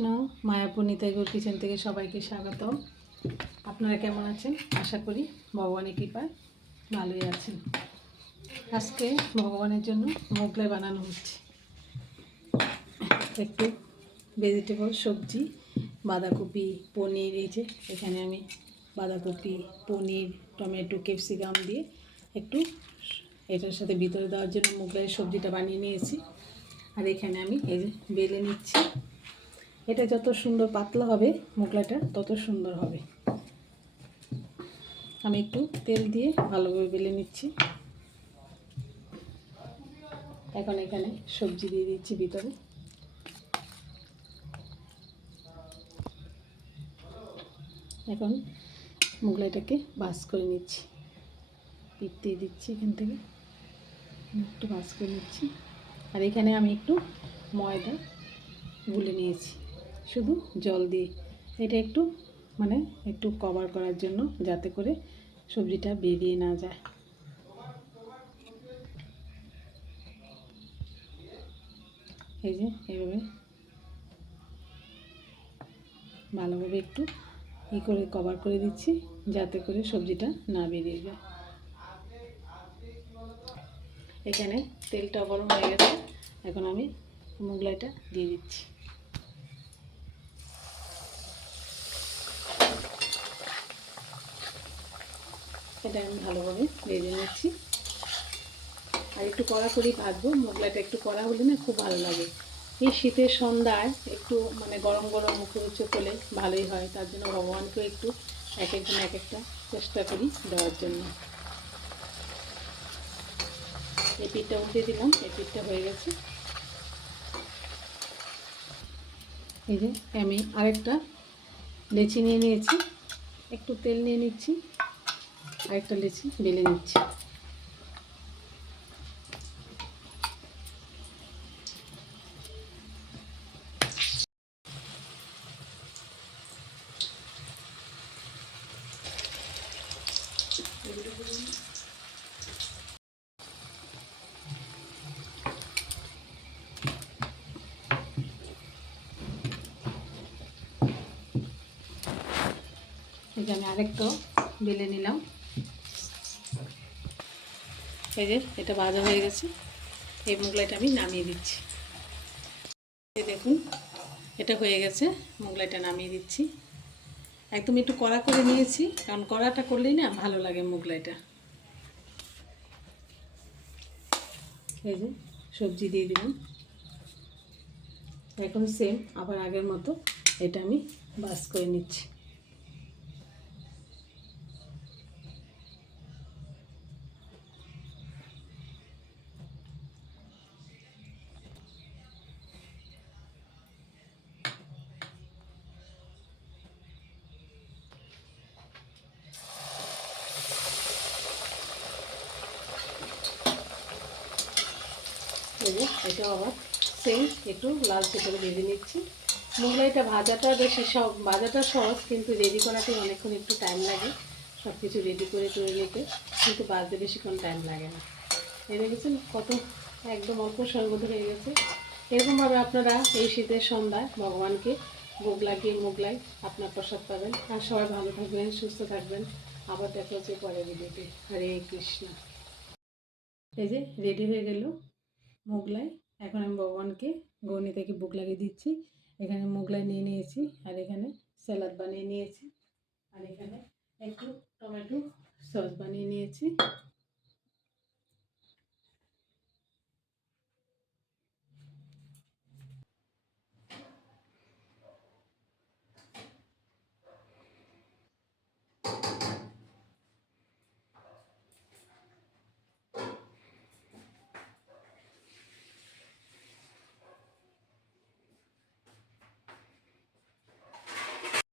Krishna. Mayapur Nitai Gour kitchen থেকে সবাইকে স্বাগত। আপনারা কেমন আছেন? আশা করি ভগবানের কৃপায় ভালোই আছেন। আজকে ভগবানের জন্য মোগলাই বানানো হচ্ছে। একটু ভেজিটেবল সবজি, বাঁধাকপি, পনির, এই যে এখানে আমি বাঁধাকপি, পনির, টমেটো, ক্যাপসিকাম দিয়ে একটু এটার সাথে ভিতরে দেওয়ার জন্য মোগলাইয়ের সবজিটা বানিয়ে নিয়েছি। আর এখানে আমি এই যে বেলে নিচ্ছি। এটা যত সুন্দর পাতলা হবে মোগলাইটা তত সুন্দর হবে। আমি একটু তেল দিয়ে ভালোভাবে বেলে নিচ্ছি। এখন এখানে সবজি দিয়ে দিচ্ছি ভিতরে। এখন মোগলাইটাকে ভাজ করে নিচ্ছি। পিঠ দিয়ে দিচ্ছি এখান থেকে, একটু ভাজ করে নিচ্ছি। আর এখানে আমি একটু ময়দা গুলে নিয়েছি শুধু জল দিয়ে। এটা একটু একটু কভার করার জন্য, যাতে করে সবজিটা বেরিয়ে না যায়। এই যে এইভাবে ভালোভাবে একটু করে কভার করে দিচ্ছি, যাতে করে সবজিটা না বেরিয়ে যায়। এখানে তেলটা গরম হয়ে গেছে, এখন আমি মোগলাইটা দিয়ে দিচ্ছি। এটা আমি ভালোভাবে ভেজে নিচ্ছি। আর একটু কড়া করেই ভাজবো। মোগলাইটা একটু কড়া হলে না খুব ভালো লাগে। এই শীতের সন্ধ্যায় একটু গরম গরম মুখে উচ্চ করলে ভালোই হয়। তার জন্য ভগবানকেও একটু এক একদিন এক একটা চেষ্টা করি দেওয়ার জন্য। এই পিঠটা উল্টে দিলাম। এই পিঠটা হয়ে গেছে। এই যে আমি আরেকটা লেচি নিয়ে নিয়েছি, একটু তেল নিয়ে নিচ্ছি, আরেকটা লেচি বেলে নিচ্ছি। এই যে আমি আরেকটা বেলে নিলাম। এই যে এটা ভাজা হয়ে গেছে। এই মোগলাইটা আমি নামিয়ে দিচ্ছি। এই দেখুন এটা হয়ে গেছে। মোগলাইটা নামিয়ে দিচ্ছি। একদম একটু কড়া করে নিয়েছি, কারণ কড়াটা করলেই না ভালো লাগে মোগলাইটা। এই যে সবজি দিয়ে দিলাম। এখন সেম আবার আগের মতো এটা আমি ভাজ করে নিচ্ছি। এই যে এটা আবার সেম একটু লালচে করে ভেজে নিচ্ছি। মোগলাইটা ভাজাটা সহজ, কিন্তু রেডি করাতে অনেকক্ষণ একটু টাইম লাগে। সব কিছু রেডি করে নিতে, কিন্তু ভাজতে বেশিক্ষণ টাইম লাগে না। এই দেখেছেন কত একদম অল্প সময়ের মধ্যে হয়ে গেছে। এরকমভাবে আপনারা এই শীতের সন্ধ্যায় ভগবানকে ভোগ লাগিয়ে মোগলাই আপনার প্রসাদ পাবেন। আর সবাই ভালো থাকবেন, সুস্থ থাকবেন। আবার দেখা হচ্ছে পরের ভিডিওতে। হরে কৃষ্ণ। এই যে রেডি হয়ে গেল মোগলাই। এখন আমি ভগবানকে গৌনি থেকে ভোগ লাগিয়ে দিচ্ছি। এখানে মোগলাই নিয়ে নিয়েছি, আর এখানে স্যালাড বানিয়ে নিয়েছি, আর এখানে একটু টমেটো সস বানিয়ে নিয়েছি।